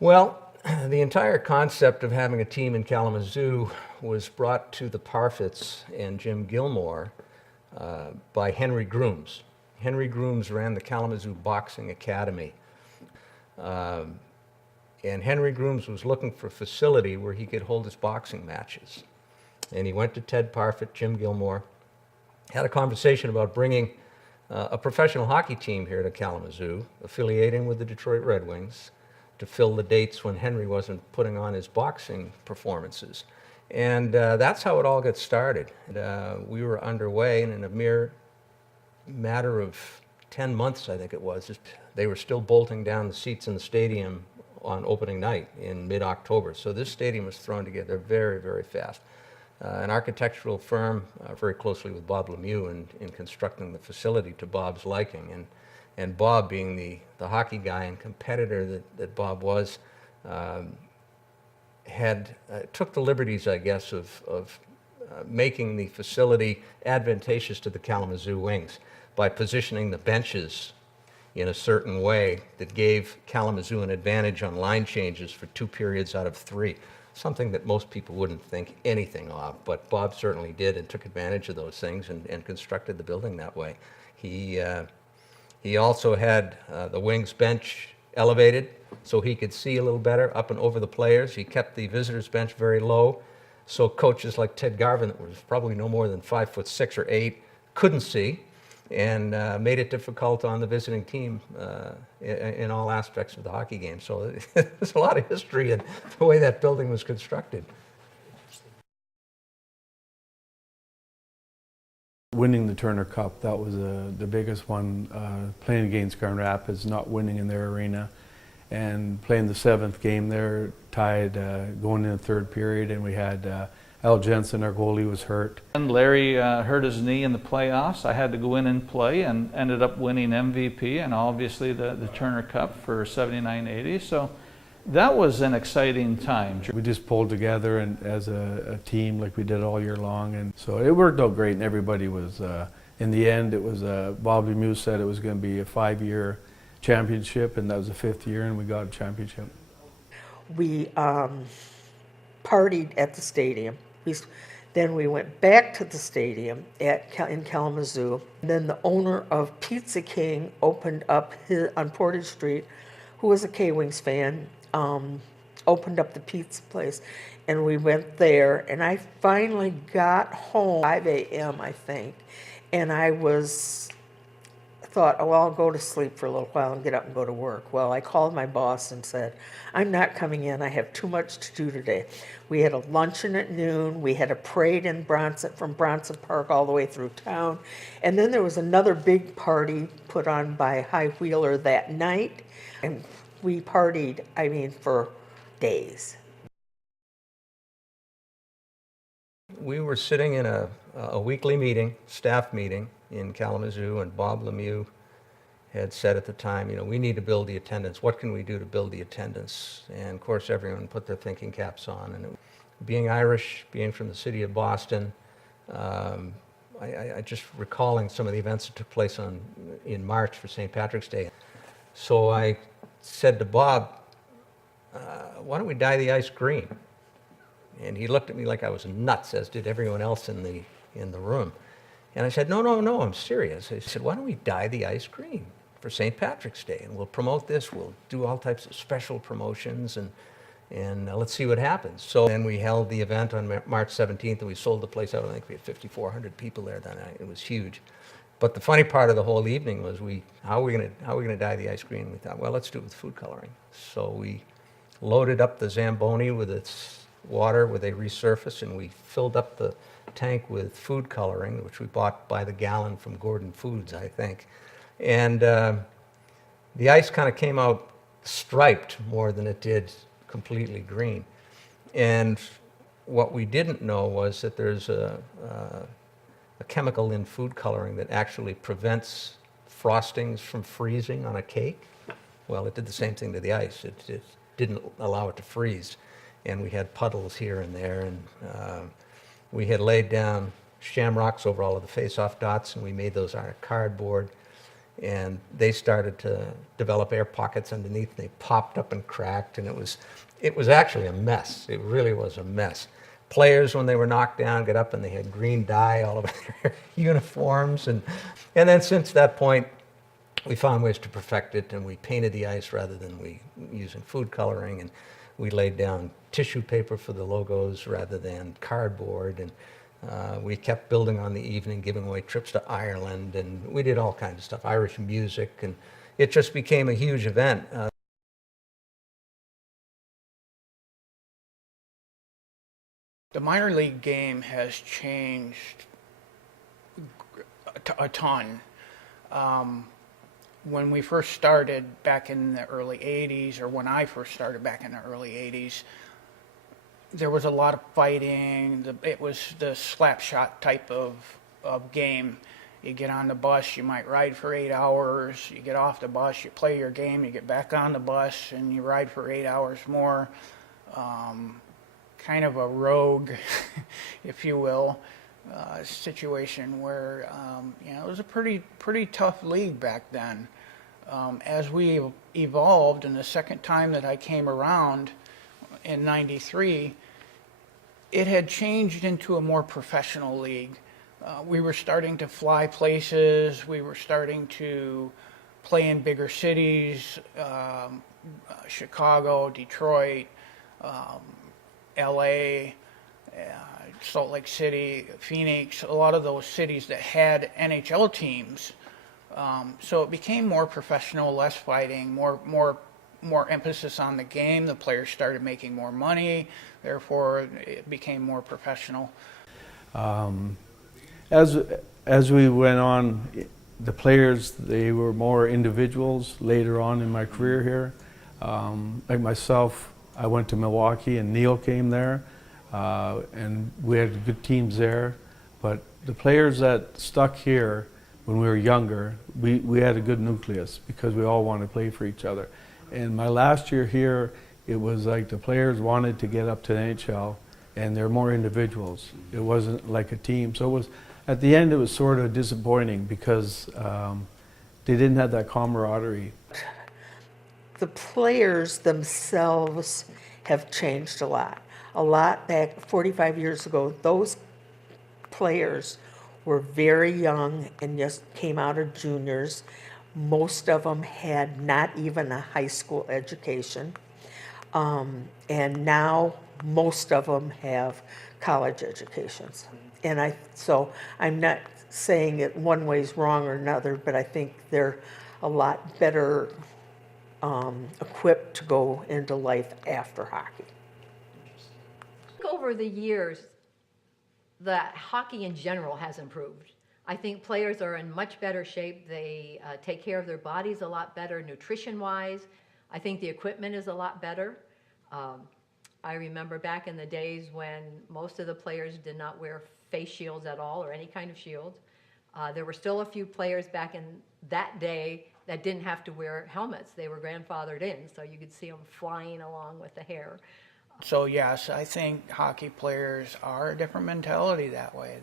Well, the entire concept of having a team in Kalamazoo was brought to the Parfits and Jim Gilmore by Henry Grooms. Henry Grooms ran the Kalamazoo Boxing Academy. And Henry Grooms was looking for a facility where he could hold his boxing matches. And he went to Ted Parfit, Jim Gilmore, had a conversation about bringing a professional hockey team here to Kalamazoo, affiliating with the Detroit Red Wings, to fill the dates when Henry wasn't putting on his boxing performances. And that's how it all got started. We were underway, and in a mere matter of 10 months, I think it was, they were still bolting down the seats in the stadium on opening night in mid-October. So this stadium was thrown together very, very fast. An architectural firm, very closely with Bob Lemieux in constructing the facility to Bob's liking. And Bob, being the hockey guy and competitor that Bob was, took the liberties, I guess, of making the facility advantageous to the Kalamazoo Wings by positioning the benches in a certain way that gave Kalamazoo an advantage on line changes for 2 periods out of 3, something that most people wouldn't think anything of, but Bob certainly did and took advantage of those things and constructed the building that way. He also had the Wings bench elevated so he could see a little better up and over the players. He kept the visitors bench very low, so coaches like Ted Garvin, that was probably no more than 5'6" or 8", couldn't see, and made it difficult on the visiting team in all aspects of the hockey game. So there's a lot of history in the way that building was constructed. Winning the Turner Cup, that was the biggest one. Playing against Grand Rapids, not winning in their arena, and playing the 7th game there, tied going in the 3rd period, and we had Al Jensen, our goalie, was hurt. And Larry hurt his knee in the playoffs. I had to go in and play and ended up winning MVP and obviously the Turner Cup for 79-80. So that was an exciting time. We just pulled together and as a team like we did all year long, and so it worked out great, and everybody was, in the end, it was, Bob Lemieux said it was going to be a 5-year championship, and that was the 5th year, and we got a championship. We partied at the stadium. Then we went back to the stadium in Kalamazoo. Then the owner of Pizza King opened up on Portage Street, who was a K-Wings fan, opened up the pizza place, and we went there. And I finally got home 5 a.m., I think, and thought, oh, well, I'll go to sleep for a little while and get up and go to work. Well, I called my boss and said, I'm not coming in. I have too much to do today. We had a luncheon at noon. We had a parade in Bronson, from Bronson Park all the way through town. And then there was another big party put on by High Wheeler that night. And we partied, I mean, for days. We were sitting in a weekly meeting, staff meeting in Kalamazoo, and Bob Lemieux had said at the time, you know, we need to build the attendance. What can we do to build the attendance? And of course, everyone put their thinking caps on. And being Irish, being from the city of Boston, I just recalling some of the events that took place in March for St. Patrick's Day. So I said to Bob, why don't we dye the ice green? And he looked at me like I was nuts, as did everyone else in the room. And I said, no, I'm serious. I said, why don't we dye the ice green for St. Patrick's Day? And we'll promote this. We'll do all types of special promotions, and let's see what happens. So then we held the event on March 17th, and we sold the place out. I think we had 5,400 people there that night. It was huge. But the funny part of the whole evening was how are we going to dye the ice green? We thought, well, let's do it with food coloring. So we loaded up the Zamboni with its water where they resurface, and we filled up the tank with food coloring, which we bought by the gallon from Gordon Foods, I think. And the ice kind of came out striped more than it did completely green. And what we didn't know was that there's a chemical in food coloring that actually prevents frostings from freezing on a cake. Well, it did the same thing to the ice. It didn't allow it to freeze. And we had puddles here and there, and we had laid down shamrocks over all of the face-off dots, and we made those out of cardboard. and they started to develop air pockets underneath. They popped up and cracked, and it was actually a mess. It really was a mess. Players, when they were knocked down, got up and they had green dye all over their uniforms, and then since that point, we found ways to perfect it, and we painted the ice rather than we using food coloring, and we laid down tissue paper for the logos rather than cardboard, and we kept building on the evening, giving away trips to Ireland, and we did all kinds of stuff, Irish music, and it just became a huge event. The minor league game has changed a ton. When we first started back in the early 80s, or when I first started back in the early 80s, there was a lot of fighting. It was the slap shot type of game. You get on the bus, you might ride for 8 hours. You get off the bus, you play your game, you get back on the bus, and you ride for 8 hours more. Kind of a rogue, if you will, situation where it was a pretty tough league back then. As we evolved, and the second time that I came around in '93, it had changed into a more professional league. We were starting to fly places. We were starting to play in bigger cities, Chicago, Detroit, LA, Salt Lake City, Phoenix, a lot of those cities that had NHL teams. So it became more professional, less fighting, more emphasis on the game. The players started making more money, therefore it became more professional. As we went on, the players, they were more individuals later on in my career here. Like myself, I went to Milwaukee and Neil came there, and we had good teams there. But the players that stuck here when we were younger, we had a good nucleus because we all wanted to play for each other. And my last year here, it was like the players wanted to get up to the NHL, and they're more individuals. It wasn't like a team. So it was, at the end, it was sort of disappointing because they didn't have that camaraderie. The players themselves have changed a lot. A lot back 45 years ago, those players were very young and just came out of juniors. Most of them had not even a high school education. And now most of them have college educations. And so I'm not saying it one way is wrong or another, but I think they're a lot better equipped to go into life after hockey. Over the years, the hockey in general has improved. I think players are in much better shape. They take care of their bodies a lot better, nutrition-wise. I think the equipment is a lot better. I remember back in the days when most of the players did not wear face shields at all or any kind of shield. There were still a few players back in that day that didn't have to wear helmets. They were grandfathered in, so you could see them flying along with the hair. So yes, I think hockey players are a different mentality that way.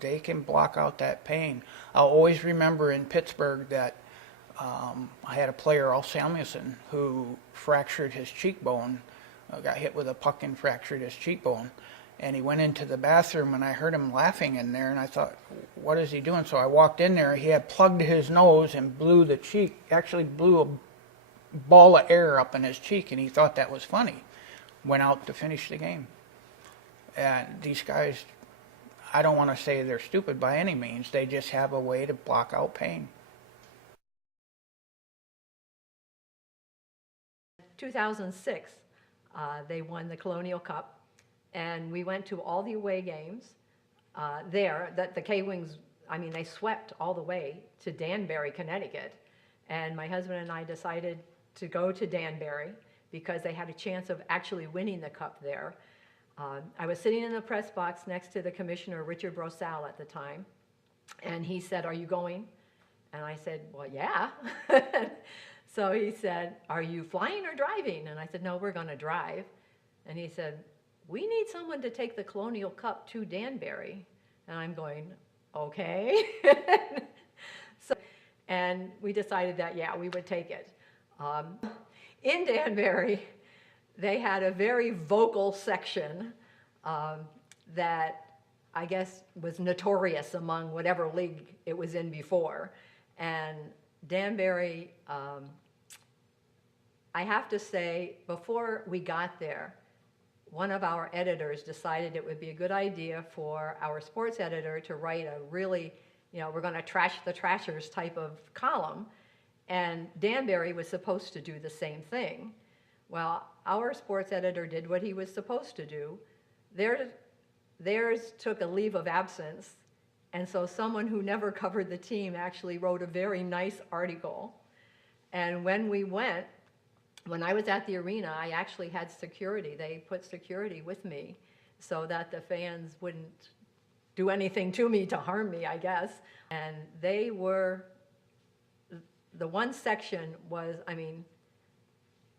They can block out that pain. I'll always remember in Pittsburgh that I had a player, Al Samuelson, who fractured his cheekbone, got hit with a puck and fractured his cheekbone. And he went into the bathroom, and I heard him laughing in there, and I thought, what is he doing? So I walked in there. He had plugged his nose and blew the cheek, actually blew a ball of air up in his cheek, and he thought that was funny. Went out to finish the game. And these guys, I don't want to say they're stupid by any means. They just have a way to block out pain. 2006, they won the Colonial Cup, and we went to all the away games there. The K-Wings, I mean, they swept all the way to Danbury, Connecticut, and my husband and I decided to go to Danbury because they had a chance of actually winning the cup there. I was sitting in the press box next to the commissioner, Richard Brosal, at the time, and he said, "Are you going?" And I said, "Well, yeah." So he said, "Are you flying or driving?" And I said, "No, we're going to drive." And he said, "We need someone to take the Colonial Cup to Danbury." And I'm going, "Okay." So And we decided that, yeah, we would take it. In Danbury, they had a very vocal section that I guess was notorious among whatever league it was in before. And Danbury, I have to say, before we got there, one of our editors decided it would be a good idea for our sports editor to write a really, we're going to trash the trashers type of column. And Danbury was supposed to do the same thing. Well, our sports editor did what he was supposed to do. Theirs took a leave of absence, and so someone who never covered the team actually wrote a very nice article. And when I was at the arena, I actually had security. They put security with me so that the fans wouldn't do anything to me to harm me, I guess. And they were, the one section was,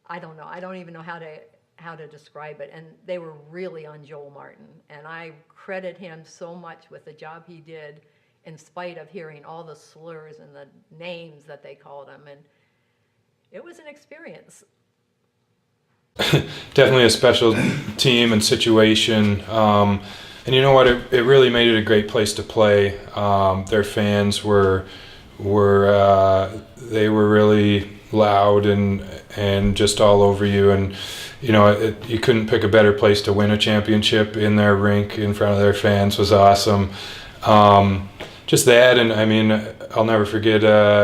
I don't know. I don't even know how to describe it. And they were really on Joel Martin. And I credit him so much with the job he did in spite of hearing all the slurs and the names that they called him. And it was an experience. Definitely a special team and situation. And you know what? It really made it a great place to play. Their fans were really loud and just all over you. And you couldn't pick a better place to win a championship. In their rink in front of their fans was awesome. Just that, and I'll never forget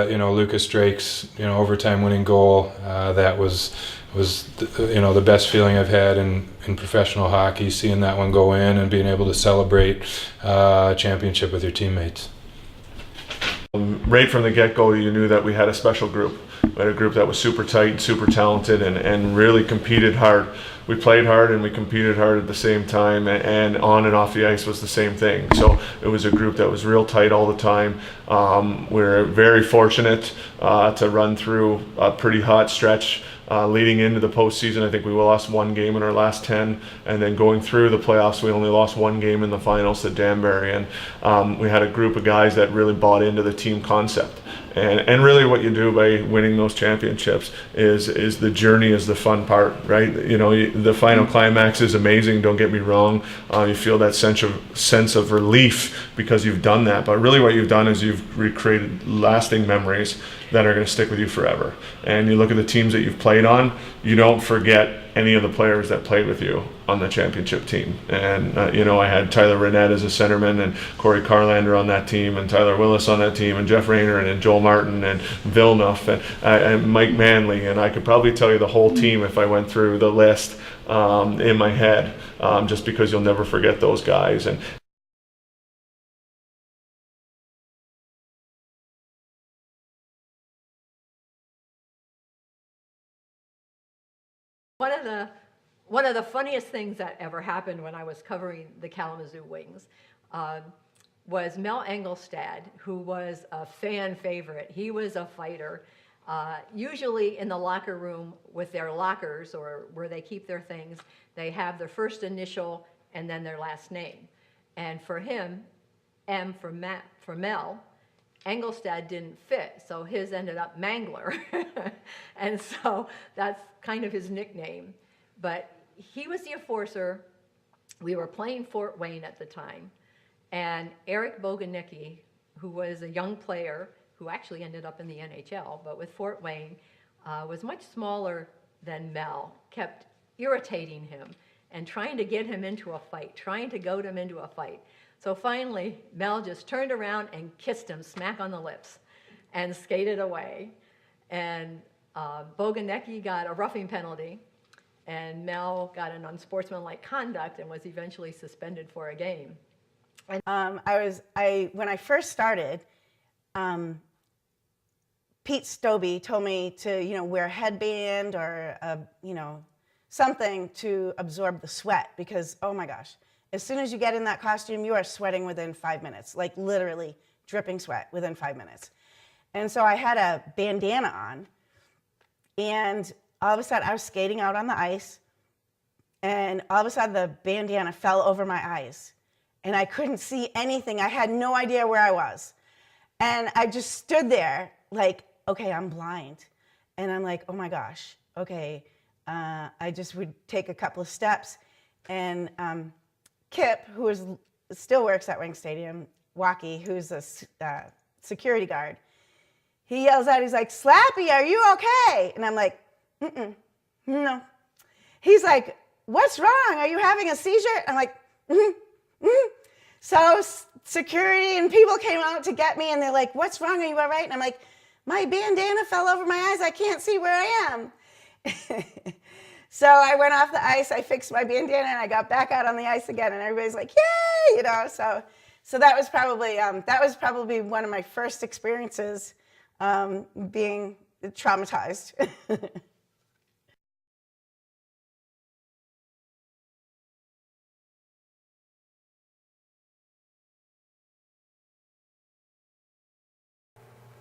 Lucas Drake's overtime winning goal. That was the best feeling I've had in professional hockey, seeing that one go in and being able to celebrate a championship with your teammates. Right from the get-go, you knew that we had a special group. We had a group that was super tight, super talented, and really competed hard. We played hard and we competed hard at the same time, and on and off the ice was the same thing. So it was a group that was real tight all the time. We're very fortunate to run through a pretty hot stretch leading into the postseason. I think we lost one game in our last 10, and then going through the playoffs, we only lost one game in the finals to Danbury. And we had a group of guys that really bought into the team concept. And really what you do by winning those championships is the journey is the fun part, right? The final climax is amazing, don't get me wrong. You feel that sense of relief because you've done that. But really what you've done is you've recreated lasting memories that are going to stick with you forever. And you look at the teams that you've played on, you don't forget any of the players that played with you on the championship team. And I had Tyler Renette as a centerman, and Corey Carlander on that team, and Tyler Willis on that team, and Jeff Rayner, and Joel Martin, and Villeneuve, and Mike Manley. And I could probably tell you the whole team if I went through the list in my head, just because you'll never forget those guys. And One of the funniest things that ever happened when I was covering the Kalamazoo Wings was Mel Engelstad, who was a fan favorite. He was a fighter. Usually in the locker room with their lockers or where they keep their things, they have their first initial and then their last name. And for him, M for Mel, Engelstad didn't fit, so his ended up Mangler. And so that's kind of his nickname. But he was the enforcer. We were playing Fort Wayne at the time. And Eric Boganicki, who was a young player who actually ended up in the NHL, but with Fort Wayne, was much smaller than Mel, kept irritating him and trying to get him into a fight, trying to goad him into a fight. So finally, Mel just turned around and kissed him smack on the lips and skated away. And Boganicki got a roughing penalty, and Mel got an unsportsmanlike conduct and was eventually suspended for a game. When I first started, Pete Stobie told me to, wear a headband or something to absorb the sweat, because oh my gosh, as soon as you get in that costume, you are sweating within 5 minutes, like literally dripping sweat within 5 minutes. And so I had a bandana on, and all of a sudden I was skating out on the ice, and all of a sudden the bandana fell over my eyes, and I couldn't see anything. I had no idea where I was. And I just stood there, like, okay, I'm blind. And I'm like, oh my gosh, okay. I just would take a couple of steps. And Kip, who still works at Wing Stadium, Waukee, who's a security guard, he yells out, he's like, Slappy, are you okay? And I'm like, no. He's like, what's wrong? Are you having a seizure? I'm like, So security and people came out to get me, and they're like, what's wrong? Are you all right? And I'm like, my bandana fell over my eyes. I can't see where I am. So I went off the ice, I fixed my bandana, and I got back out on the ice again, and everybody's like, yay, So that was probably one of my first experiences being traumatized.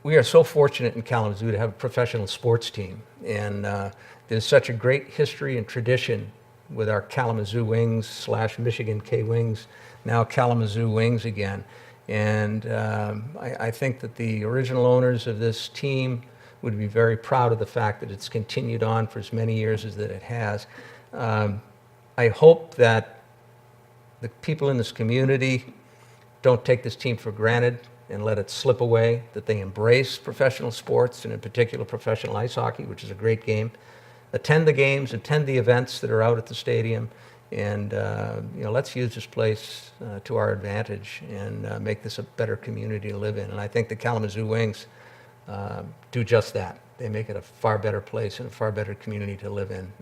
We are so fortunate in Kalamazoo to have a professional sports team, and there's such a great history and tradition with our Kalamazoo Wings / Michigan K Wings, now Kalamazoo Wings again. And I think that the original owners of this team would be very proud of the fact that it's continued on for as many years as that it has. I hope that the people in this community don't take this team for granted and let it slip away, that they embrace professional sports, and in particular professional ice hockey, which is a great game. Attend the games, attend the events that are out at the stadium, and let's use this place to our advantage and make this a better community to live in. And I think the Kalamazoo Wings do just that. They make it a far better place and a far better community to live in.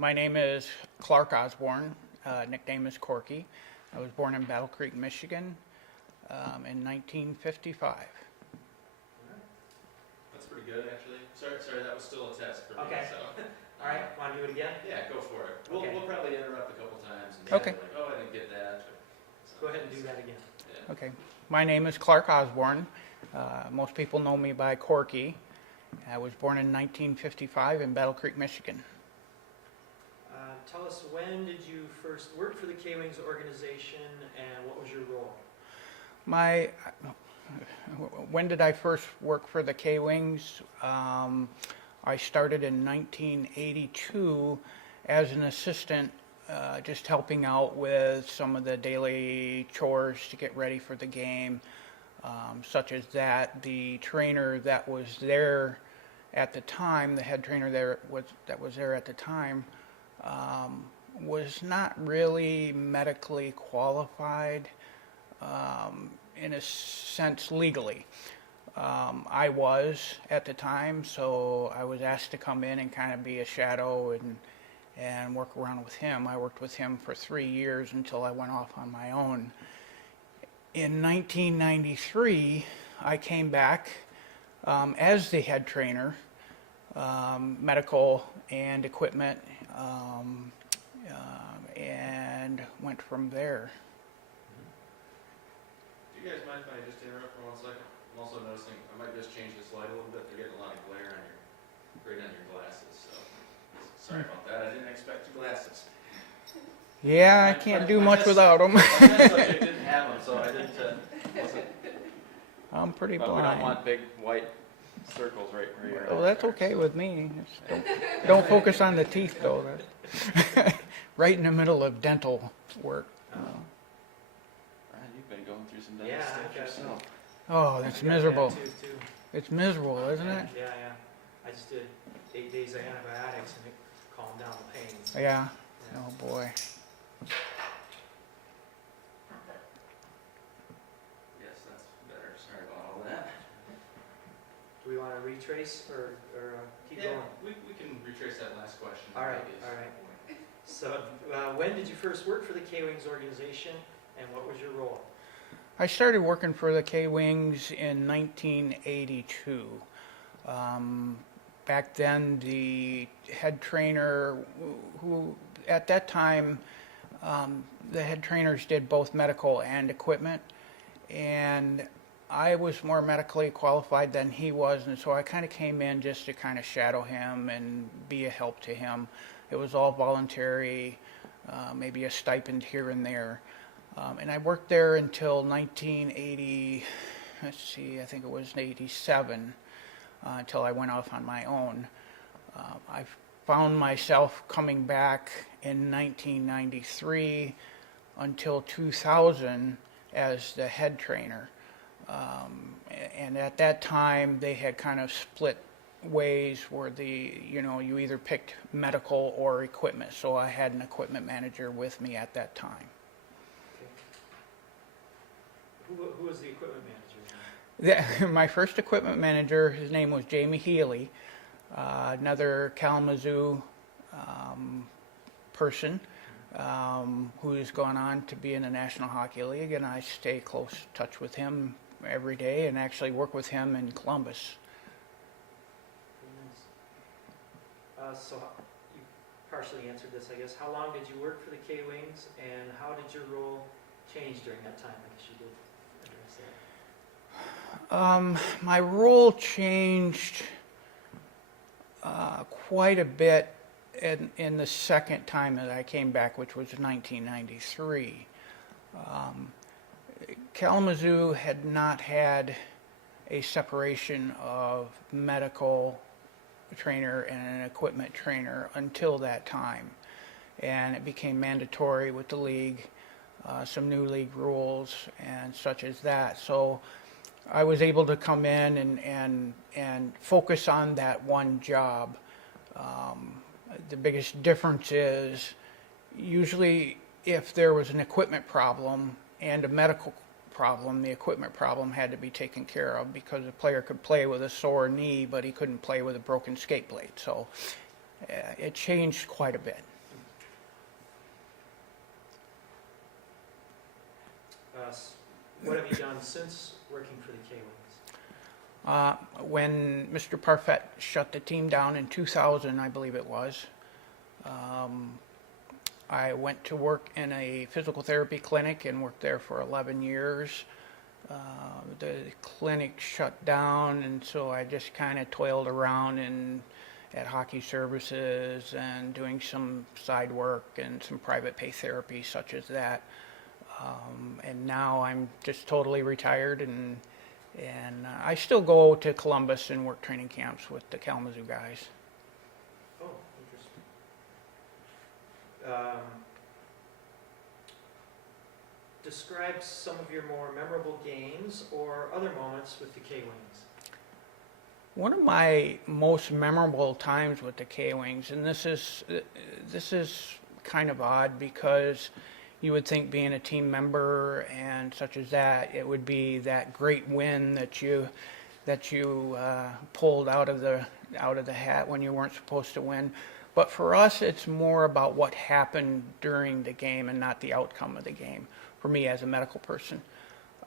My name is Clark Osborne. Nickname is Corky. I was born in Battle Creek, Michigan in 1955. That's pretty good, actually. Sorry, that was still a test for me. Okay. So. All right, want to do it again? Yeah, go for it. Okay. We'll probably interrupt a couple times. And Okay. like, oh, I didn't get that. Go ahead and do that again. Yeah. Okay. My name is Clark Osborne. Most people know me by Corky. I was born in 1955 in Battle Creek, Michigan. Tell us, when did you first work for the K-Wings organization, and what was your role? When did I first work for the K-Wings? I started in 1982 as an assistant, just helping out with some of the daily chores to get ready for the game, such as that. The trainer that was there at the time, the head trainer that was there at the time, was not really medically qualified in a sense legally. I was at the time, so I was asked to come in and kind of be a shadow and work around with him. I worked with him for 3 years until I went off on my own. In 1993, I came back as the head trainer, medical and equipment, and went from there. Do you guys mind if I just interrupt for 1 second? I'm also noticing I might just change the slide a little bit. They're getting a lot of glare right on your glasses. So sorry about that. I didn't expect your glasses. Yeah, I can't do much without them. My test subject didn't have them, so I didn't. I'm pretty But we don't blind. want big white circles right where you're. Oh, that's okay with me. Just don't focus on the teeth, though. right in the middle of dental work. Brian, you've been going through some Yeah, dental I've stuff got yourself. Oh, that's I got miserable. that too. It's miserable, isn't Yeah, it? yeah. I just did 8 days of antibiotics and it calmed down the pain. Yeah. Yeah. Oh boy. Yes, that's better. Sorry about all that. Do we want to retrace or keep Yeah, going? we can retrace that last question. All right, Maybe all right. it's- So, when did you first work for the K-Wings organization, and what was your role? I started working for the K-Wings in 1982. Back then, the head trainer, who at that time, the head trainers did both medical and equipment, and I was more medically qualified than he was, and so I kind of came in just to kind of shadow him and be a help to him. It was all voluntary, maybe a stipend here and there. And I worked there until 1980, let's see, I think it was 87, until I went off on my own. I found myself coming back in 1993 until 2000 as the head trainer. And at that time, they had kind of split ways where you either picked medical or equipment. So I had an equipment manager with me at that time. Who was the equipment manager? My first equipment manager, his name was Jamie Healy, another Kalamazoo person who's gone on to be in the National Hockey League, and I stay close touch with him every day and actually work with him in Columbus. So you partially answered this, I guess. How long did you work for the K-Wings, and how did your role change during that time? I guess you did address that. My role changed quite a bit in the second time that I came back, which was 1993. Kalamazoo had not had a separation of medical trainer and an equipment trainer until that time, and it became mandatory with the league, some new league rules and such as that. So I was able to come in and focus on that one job. The biggest difference is usually if there was an equipment problem and a medical problem, the equipment problem had to be taken care of, because a player could play with a sore knee, but he couldn't play with a broken skate blade. So it changed quite a bit. What have you done since working for the K-Wings? When Mr. Parfait shut the team down in 2000, I believe it was, I went to work in a physical therapy clinic and worked there for 11 years. The clinic shut down, and so I just kind of toiled around at hockey services and doing some side work and some private pay therapy such as that. And now I'm just totally retired, and I still go to Columbus and work training camps with the Kalamazoo guys. Oh, interesting. Describe some of your more memorable games or other moments with the K-Wings. One of my most memorable times with the K-Wings, and this is kind of odd because you would think being a team member and such as that, it would be that great win that you pulled out of the hat when you weren't supposed to win. But for us, it's more about what happened during the game and not the outcome of the game. For me, as a medical person,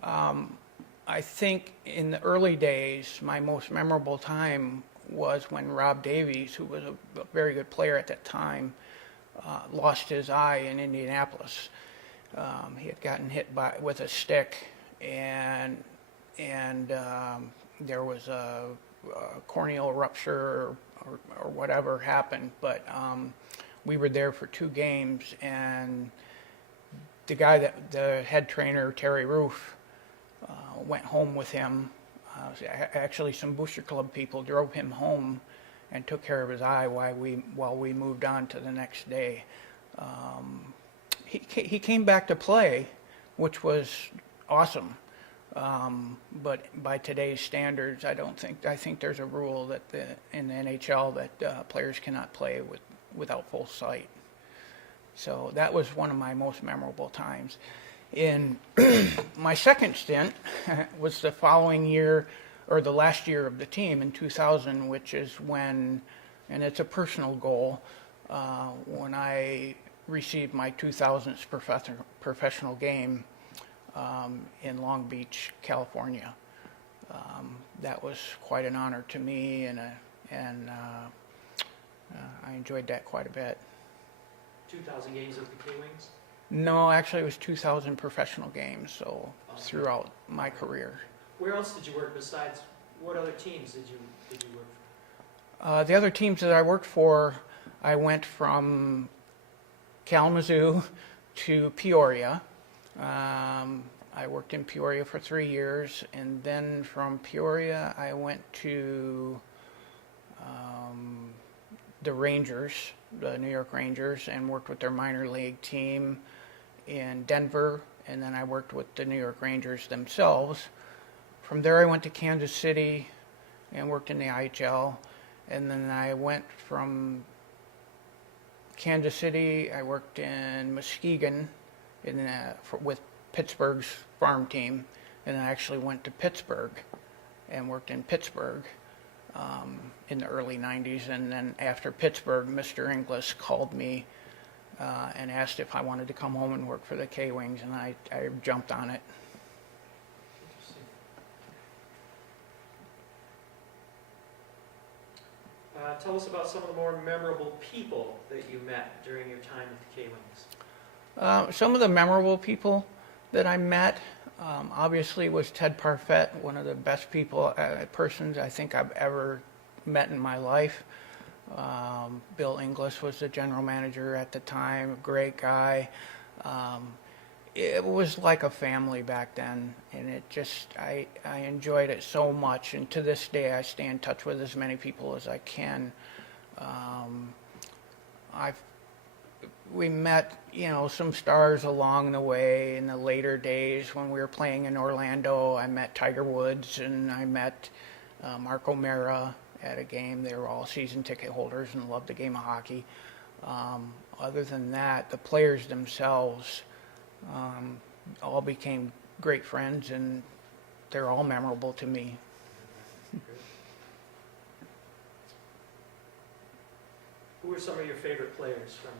I think in the early days, my most memorable time was when Rob Davies, who was a very good player at that time, lost his eye in Indianapolis. He had gotten hit with a stick, and there was a corneal rupture or whatever happened. But we were there for 2 games, and the head trainer, Terry Roof, went home with him. Actually, some Booster Club people drove him home and took care of his eye while we moved on to the next day. He came back to play, which was awesome. But by today's standards, I think there's a rule that in the NHL that players cannot play without full sight. So that was one of my most memorable times. In my second stint was the following year, or the last year of the team in 2000, which is when, and it's a personal goal, when I received my 2000th professional game in Long Beach, California. That was quite an honor to me, and I enjoyed that quite a bit. 2,000 games with the K-Wings? No, actually it was 2,000 professional games, so throughout my career. Where else did you work besides, what other teams did you work for? The other teams that I worked for, I went from Kalamazoo to Peoria. I worked in Peoria for 3 years, and then from Peoria I went to the Rangers, the New York Rangers, and worked with their minor league team in Denver, and then I worked with the New York Rangers themselves. From there I went to Kansas City and worked in the IHL, and then I went from Kansas City, I worked in Muskegon with Pittsburgh's farm team, and I actually went to Pittsburgh and worked in Pittsburgh in the early 90s. And then after Pittsburgh, Mr. Inglis called me and asked if I wanted to come home and work for the K-Wings, and I jumped on it. Tell us about some of the more memorable people that you met during your time with the K-Wings. Some of the memorable people that I met, obviously, was Ted Parfett, one of the best persons I think I've ever met in my life. Bill Inglis was the general manager at the time, a great guy. It was like a family back then, and it just, I enjoyed it so much, and to this day I stay in touch with as many people as I can. We met, some stars along the way in the later days when we were playing in Orlando. I met Tiger Woods, and I met Mark O'Meara at a game. They were all season ticket holders and loved the game of hockey. Other than that, the players themselves all became great friends, and they're all memorable to me. Who were some of your favorite players from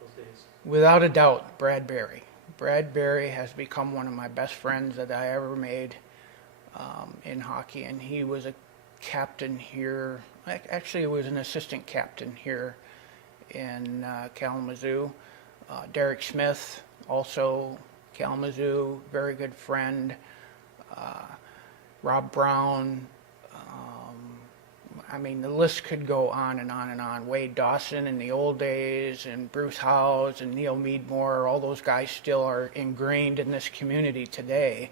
those days? Without a doubt, Brad Berry. Brad Berry has become one of my best friends that I ever made in hockey, and he was a captain here. Actually, he was an assistant captain here in Kalamazoo. Derek Smith, also Kalamazoo, very good friend. Rob Brown. The list could go on and on and on. Wade Dawson in the old days, and Bruce Howes and Neil Meadmore, all those guys still are ingrained in this community today.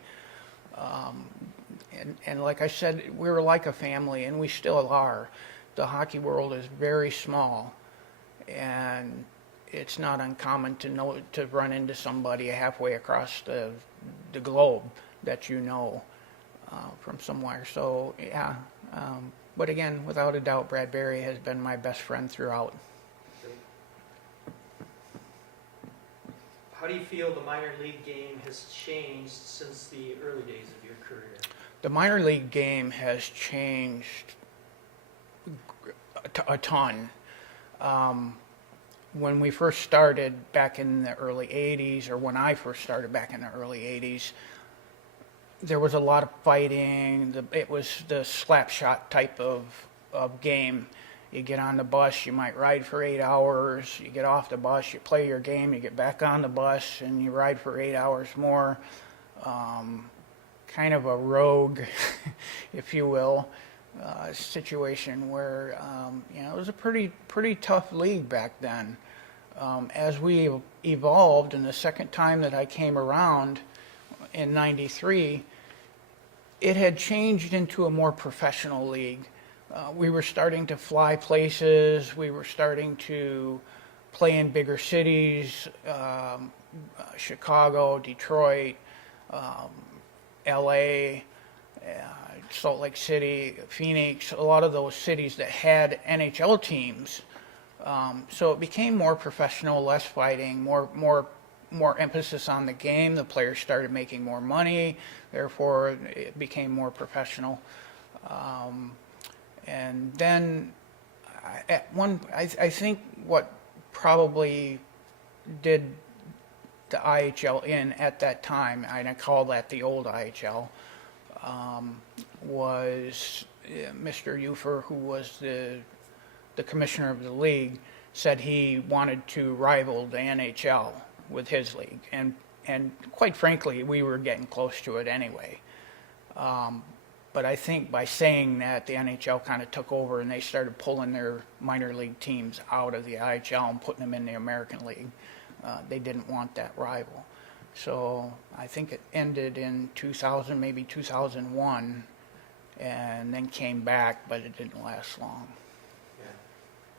And like I said, we were like a family, and we still are. The hockey world is very small, and it's not uncommon to run into somebody halfway across the globe that you know from somewhere. So yeah, but again, without a doubt, Brad Berry has been my best friend throughout. How do you feel the minor league game has changed since the early days of your career? The minor league game has changed a ton. When we first started back in the early 80s, or when I first started back in the early 80s, there was a lot of fighting. It was the slap shot type of game. You get on the bus, you might ride for 8 hours, you get off the bus, you play your game, you get back on the bus, and you ride for 8 hours more. Kind of a rogue, if you will, situation where it was a pretty tough league back then. As we evolved, and the second time that I came around in '93, it had changed into a more professional league. We were starting to fly places. We were starting to play in bigger cities, Chicago, Detroit, LA, Salt Lake City, Phoenix, a lot of those cities that had NHL teams. So it became more professional, less fighting, more emphasis on the game. The players started making more money, therefore it became more professional. And then I think what probably did the IHL in at that time, and I call that the old IHL, was Mr. Ufer, who was the commissioner of the league, said he wanted to rival the NHL with his league, and quite frankly, we were getting close to it anyway. But I think by saying that, the NHL kind of took over and they started pulling their minor league teams out of the IHL and putting them in the American League. They didn't want that rival. So I think it ended in 2000, maybe 2001, and then came back, but it didn't last long. Yeah.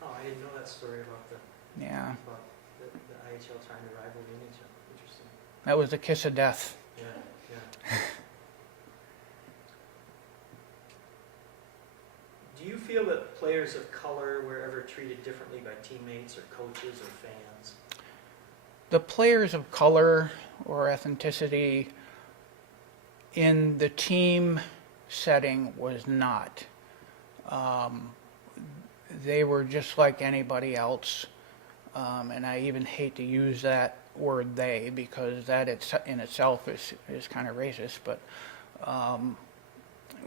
Oh, I didn't know that story about the IHL trying to rival the NHL. Interesting. That was the kiss of death. Yeah, yeah. Do you feel that players of color were ever treated differently by teammates or coaches or fans? The players of color or ethnicity in the team setting was not. They were just like anybody else, and I even hate to use that word "they" because that in itself is kind of racist, but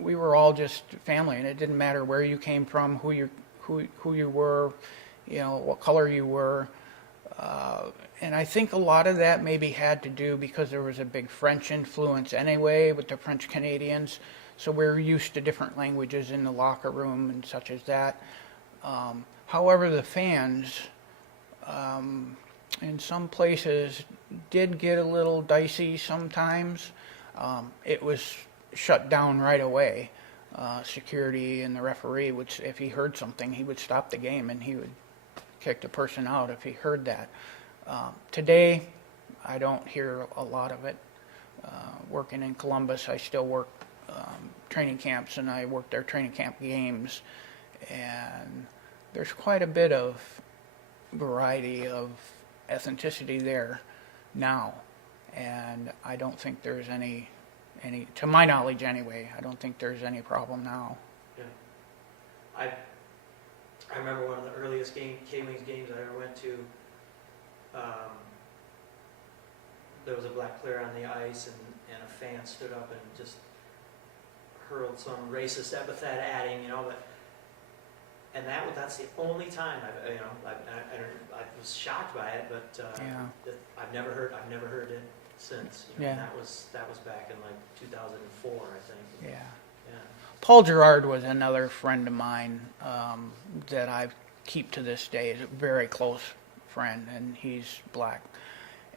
we were all just family, and it didn't matter where you came from, who you were, what color you were. And I think a lot of that maybe had to do because there was a big French influence anyway with the French Canadians, so we're used to different languages in the locker room and such as that. However, the fans in some places did get a little dicey sometimes. It was shut down right away. Security and the referee would, if he heard something, he would stop the game and he would kick the person out if he heard that. Today, I don't hear a lot of it. Working in Columbus, I still work training camps, and I work their training camp games, and there's quite a bit of variety of ethnicity there now, and I don't think there's any, to my knowledge anyway, I don't think there's any problem now. Yeah. I remember one of the earliest K-Wings games I ever went to. There was a black player on the ice, and a fan stood up and just hurled some racist epithet at him, and that's the only time I was shocked by it, but I've never heard it since. That was back in like 2004, I think. Yeah. Paul Gerard was another friend of mine that I keep to this day. He's a very close friend, and he's black.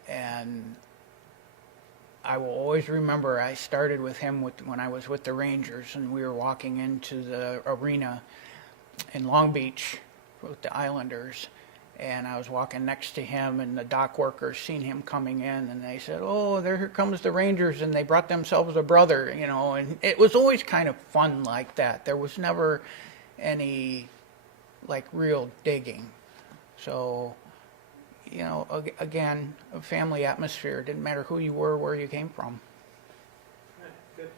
And I will always remember I started with him when I was with the Rangers, and we were walking into the arena in Long Beach with the Islanders, and I was walking next to him, and the dock workers seen him coming in, and they said, "Oh, here comes the Rangers," and they brought themselves a brother, and it was always kind of fun like that. There was never any real digging. So, again, a family atmosphere. It didn't matter who you were, where you came from. Right, good.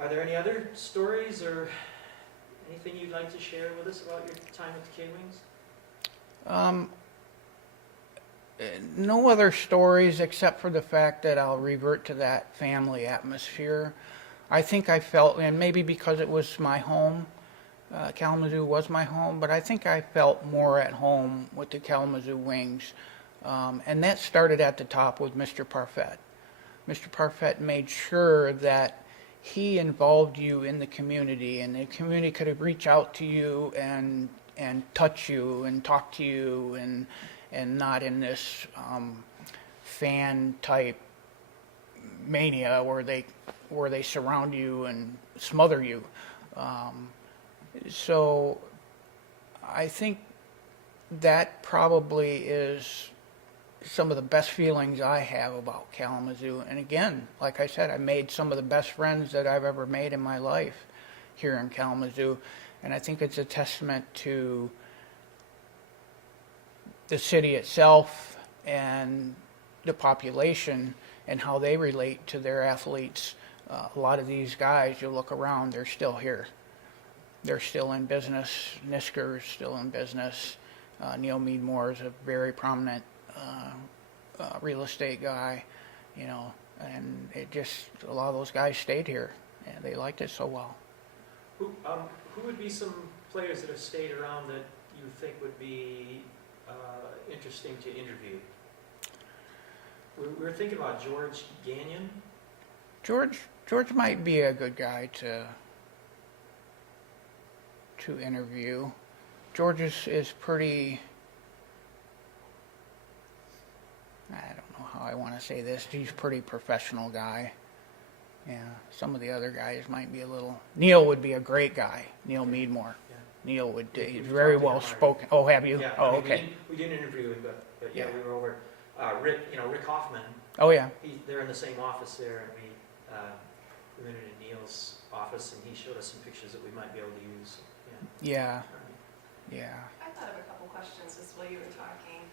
Are there any other stories or anything you'd like to share with us about your time at the K-Wings? No other stories except for the fact that I'll revert to that family atmosphere. I think I felt, and maybe because it was my home, Kalamazoo was my home, but I think I felt more at home with the Kalamazoo Wings. And that started at the top with Mr. Parfait. Mr. Parfait made sure that he involved you in the community, and the community could reach out to you and touch you and talk to you, and not in this fan type mania where they surround you and smother you. So I think that probably is some of the best feelings I have about Kalamazoo. And again, like I said, I made some of the best friends that I've ever made in my life here in Kalamazoo. And I think it's a testament to the city itself and the population and how they relate to their athletes. A lot of these guys, you look around, they're still here. They're still in business. Nisker's still in business. Neil Meadmore is a very prominent real estate guy, you know, and it just, a lot of those guys stayed here and they liked it so well. Who would be some players that have stayed around that you think would be interesting to interview? We were thinking about George Gagnon. George might be a good guy to interview. George is pretty, I don't know how I want to say this, he's a pretty professional guy. Yeah, some of the other guys might be a little, Neil would be a great guy, Neil Meadmore. Yeah. Neil would, he's We've very talked to him well spoken. Oh, have you? Yeah, Oh, I mean, okay. We didn't interview him, but yeah, Yeah. we were over. Rick Hoffman. Oh, yeah. They're in the same office there, and we went into Neil's office, and he showed us some pictures that we might be able to use. Yeah, Yeah. yeah. I thought of a couple questions just while you were talking.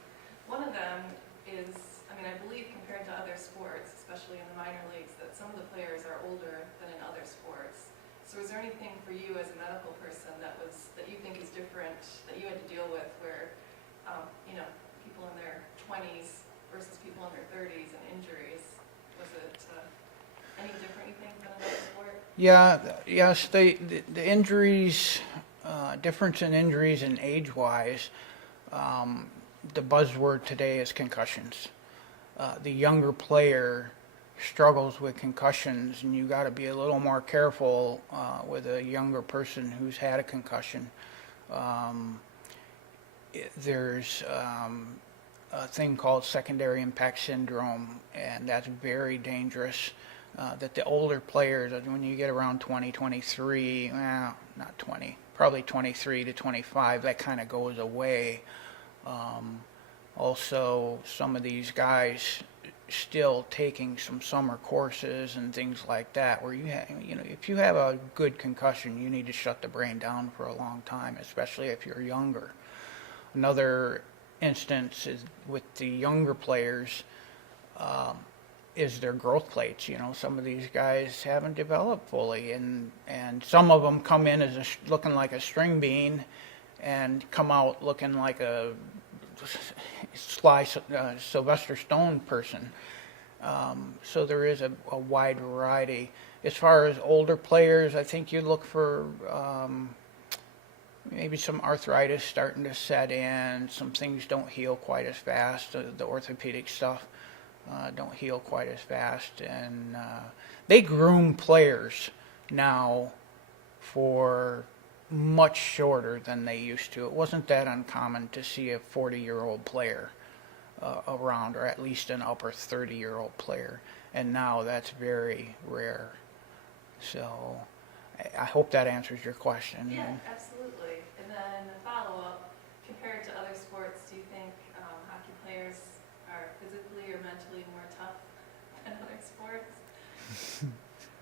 One of them is, I mean, I believe compared to other sports, especially in the minor leagues, that some of the players are older than in other sports. So is there anything for you as a medical person that you think is different, that you had to deal with where, people in their 20s versus people in their 30s and injuries? Was it any different, you think, than another sport? Yeah, yes, the injuries, difference in injuries and age-wise, the buzzword today is concussions. The younger player struggles with concussions, and you got to be a little more careful with a younger person who's had a concussion. There's a thing called secondary impact syndrome, and that's very dangerous. That the older players, when you get around 20, 23, well, not 20, probably 23 to 25, that kind of goes away. Also, some of these guys still taking some summer courses and things like that, where if you have a good concussion, you need to shut the brain down for a long time, especially if you're younger. Another instance is with the younger players, is their growth plates. Some of these guys haven't developed fully, and some of them come in as looking like a string bean and come out looking like a sly Sylvester Stone person. So there is a wide variety. As far as older players, I think you look for maybe some arthritis starting to set in. Some things don't heal quite as fast. The orthopedic stuff don't heal quite as fast. And they groom players now for much shorter than they used to. It wasn't that uncommon to see a 40-year-old player around, or at least an upper 30-year-old player. And now that's very rare. So I hope that answers your question. Yeah, absolutely. And then a follow-up, compared to other sports, do you think hockey players are physically or mentally more tough than other sports? Do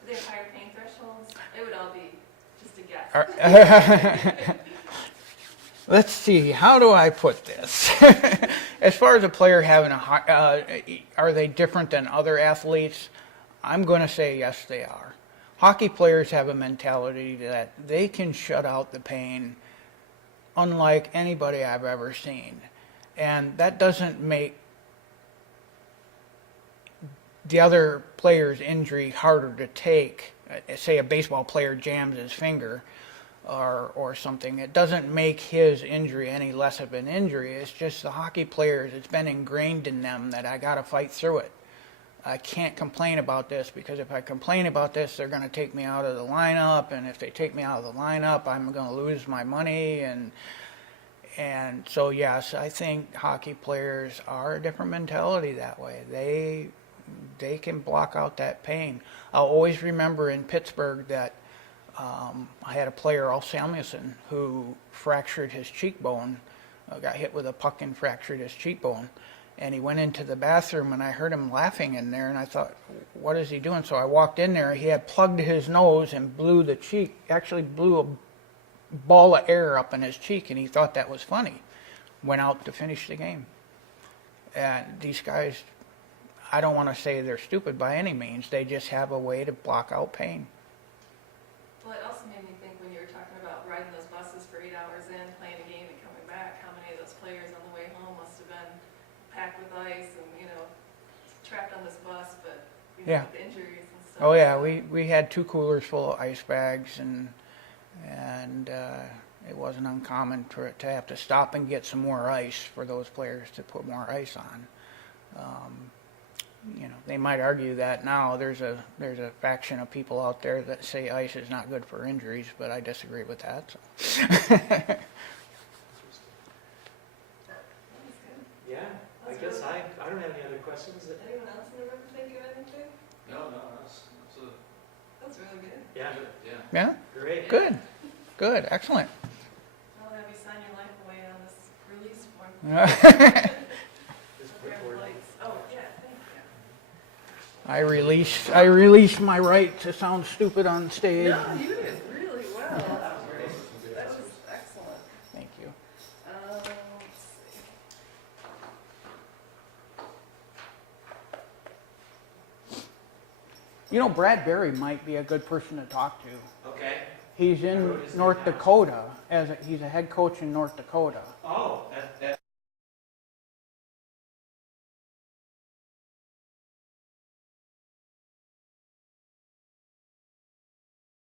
they have higher pain thresholds? It would all be just a guess. Let's see, how do I put this? As far as a player having are they different than other athletes? I'm going to say yes, they are. Hockey players have a mentality that they can shut out the pain unlike anybody I've ever seen. And that doesn't make the other player's injury harder to take. Say a baseball player jams his finger or something. It doesn't make his injury any less of an injury. It's just the hockey players, it's been ingrained in them that I got to fight through it. I can't complain about this, because if I complain about this, they're going to take me out of the lineup, and if they take me out of the lineup, I'm going to lose my money. And so, yes, I think hockey players are a different mentality that way. They can block out that pain. I'll always remember in Pittsburgh that I had a player, Al Samuelson, who fractured his cheekbone got hit with a puck and fractured his cheekbone. And he went into the bathroom, and I heard him laughing in there, and I thought, what is he doing? So I walked in there. He had plugged his nose and blew the cheek, actually blew a ball of air up in his cheek, and he thought that was funny. Went out to finish the game. And these guys, I don't want to say they're stupid by any means. They just have a way to block out pain. Well, it also made me think when you were talking about riding those buses for 8 hours in, playing a game and coming back, how many of those players on the way home must have been packed with ice and, trapped on this bus, but, Yeah. with injuries and stuff. Oh yeah, we had 2 coolers full of ice bags, and it wasn't uncommon to have to stop and get some more ice for those players to put more ice on. They might argue that now there's a faction of people out there that say ice is not good for injuries, but I disagree with that. So. Yeah, I guess I don't have any other questions. Anyone else in the room think of anything? No, that's That's really good. Yeah, yeah. Yeah, great. good, excellent. I'll have you sign your life away on this release form. Just Grab the record. lights. Oh, yeah, thank you. I released my right to sound stupid on stage. No, you did really well. That was excellent. Thank you. Let's see. Brad Berry might be a good person to talk to. Okay. He's in North Dakota he's a head coach in North Dakota. Oh,